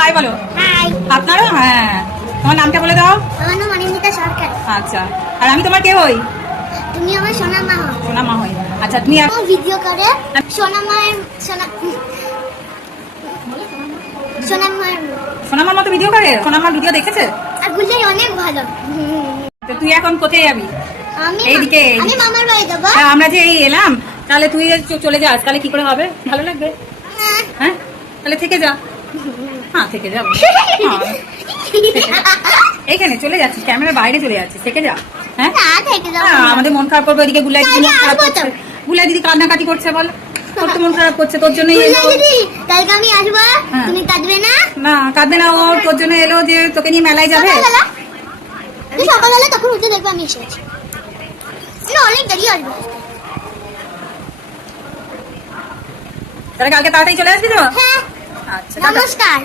High বলো। High. আপনারও? হ্যাঁ, তোমার নামটা বলে দাও। আমার নাম অনিন্দিতা সরকার। আচ্ছা, আর আমি তোমার কে হই? তুমি আমার সোনা মা হও। সোনা মা হই। আচ্ছা, তুমি ভিডিও করে সোনা মায়ের সোনা মার মতো ভিডিও করে? সোনা মার ভিডিও দেখেছে? আর গুলো অনেক ভালো। তো তুই এখন কোথায় যাবি? আমি এইদিকে। আমি মামার বাড়ি যাবো। আমরা যে এই এলাম, তাহলে তুই চলে যাস, তাহলে কি করে হবে? ভালো লাগবে? হ্যাঁ, তাহলে থেকে যা। হ্যাঁ, থেকে যাবো। এইখানে চলে যাচ্ছিস, ক্যামেরার বাইরে চলে যাচ্ছিস, থেকে যা। হ্যাঁ, আমাদের মন খারাপ করবে। ওইদিকে গুলাই দিদি মন খারাপ করছে। গুলাই দিদি কান্নাকাটি করছে, বল। তোর তো মন খারাপ করছে, তোর জন্যই এলো। কালকে আমি আসবো, তুমি কাঁদবে না? না, কাঁদবে না। ও তোর জন্য এলো যে তোকে নিয়ে মেলায় যাবে। সকালবেলা তখন উঠে দেখবো আমি এসেছি। অনেক দেরি আসবো। তাহলে কালকে তাড়াতাড়ি চলে আসবি তো? হ্যাঁ। আচ্ছা, নমস্কার।